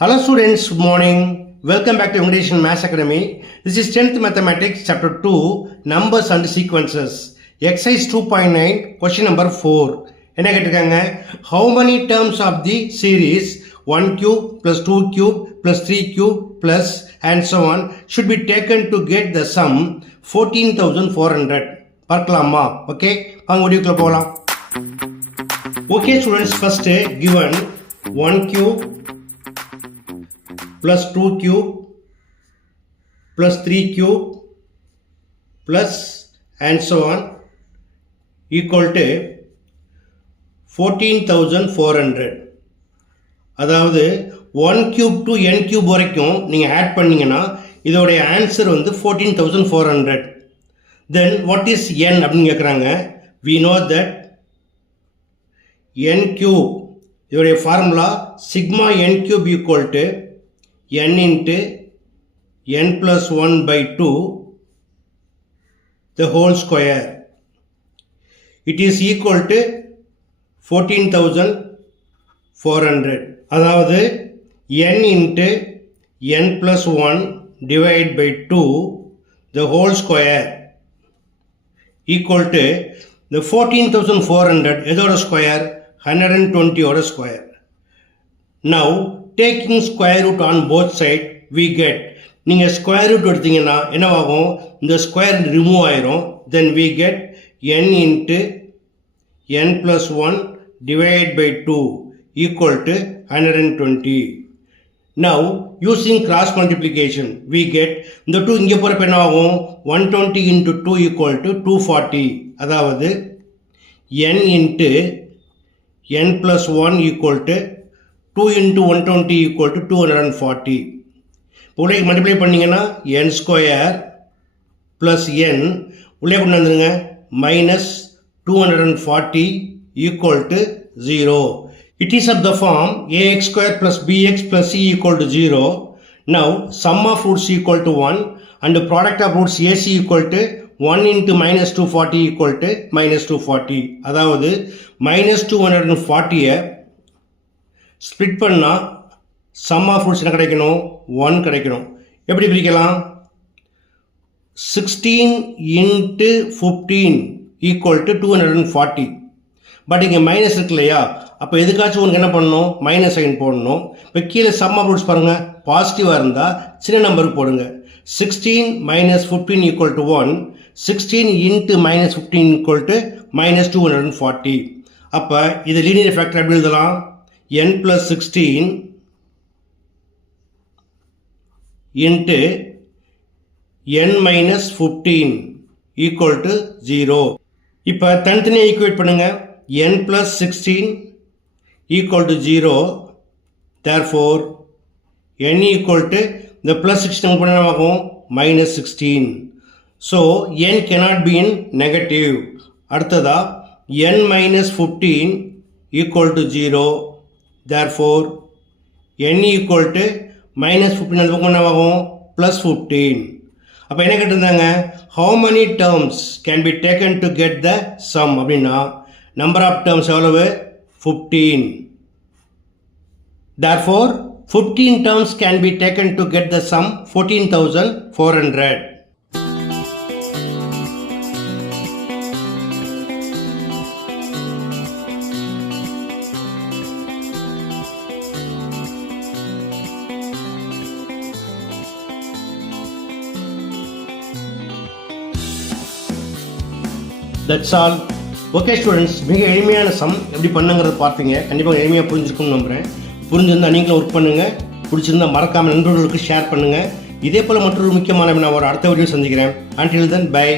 Hello students, good morning. Welcome back to English Maths Academy. This is 10th Mathematics Chapter 2, Numbers and Sequences. Exercise 2.9, question number 4. என்ன கேட்டிருக்காங்க? How many terms of the series 1 cube plus 2 cube plus 3 cube plus and so on should be taken to get the sum 14,400? பார்க்கலாமா? ஓகே, வாங்க வீடியோக்குள்ள போகலாம். Okay students, first given 1 cube plus 2 cube plus 3 cube plus and so on equal to 14,400. அதாவது 1 cube to n cube வரைக்கும் நீங்கள் ஆட் பண்ணிங்கன்னா இதோடைய ஆன்சர் வந்து 14,400. Then what is n அப்படின்னு கேட்குறாங்க. We know that n cube இதோடைய formula sigma n cube equal to n into n plus 1 by 2 the whole square. It is equal to 14,400. அதாவது n into n plus 1 divided by 2 the whole square equal to the 14,400 எதோட ஸ்கொயர் 120 ஓட square. Now taking square root on both sides we get, நீங்கள் square root எடுத்தீங்கன்னா என்னவாகும், இந்த square remove ஆயிரும். Then we get n into n plus 1 divided by 2 equal to 120. Now using cross multiplication we get, இந்த 2 இங்கே போகிறப்ப என்னவாகும், 120 into 2 equal to 240. அதாவது n into n plus 1 equal to 2 into 120 equal to 240. உள்ளே மல்டிப்ளை பண்ணிங்கன்னா n ஸ்கொயர் ப்ளஸ் n உள்ளே கொண்டு வந்துருங்க மைனஸ் 240 equal to 0. It is of the form ax square plus bx plus c equal to 0. Now sum of roots equal to 1 and the product of roots ac equal to 1 into minus 240 equal to minus 240. அதாவது மைனஸ் 240 ஸ்ப்ளிட் பண்ணால் some of roots என்ன கிடைக்கணும், 1 கிடைக்கணும். எப்படி பிரிக்கலாம், 16 into 15 equal to 240. பட் இங்கே மைனஸ் இருக்கு இல்லையா, அப்போ எதுக்காச்சும் உங்களுக்கு என்ன பண்ணணும், மைனஸ் சைன் போடணும். இப்போ கீழே சம் ஆஃப் ரூட்ஸ் பாருங்கள், பாசிட்டிவாக இருந்தால் சின்ன நம்பருக்கு போடுங்க. 16 minus 15 equal to 1, 16 into minus 15 equal to minus 240. அப்போ இது லீனியர் ஃபேக்டர் எப்படி எழுதலாம், n plus 16 into n minus 15 equal to 0. இப்போ தனித்தனியாக ஈக்குவேட் பண்ணுங்க. n plus 16 equal to 0. therefore n equal to the plus 16 பண்ணாகும் minus 16. so n cannot be in negative. அடுத்ததா n minus 15 equal to 0. therefore n equal to minus 15 அந்த பக்கம் என்னவாகும் plus 15. அப்போ என்ன கேட்டிருந்தாங்க, how many terms can be taken to get the sum அப்படின்னா number of terms எவ்வளவு 15. therefore 15 terms can be taken to get the sum 14,400. That's all. Okay students, மிக எளிமையான சம் எப்படி பண்ணுங்கிறத பார்ப்பீங்க. கண்டிப்பாக எளிமையாக புரிஞ்சிருக்கும்னு நம்புகிறேன். புரிஞ்சிருந்தால் நீங்களும் ஒர்க் பண்ணுங்கள். பிடிச்சிருந்தால் மறக்காமல் நண்பர்களுக்கு ஷேர் பண்ணுங்கள். இதே போல் மற்றொரு முக்கியமான நான் ஒரு அடுத்த வீடியோ சந்திக்கிறேன். until then bye.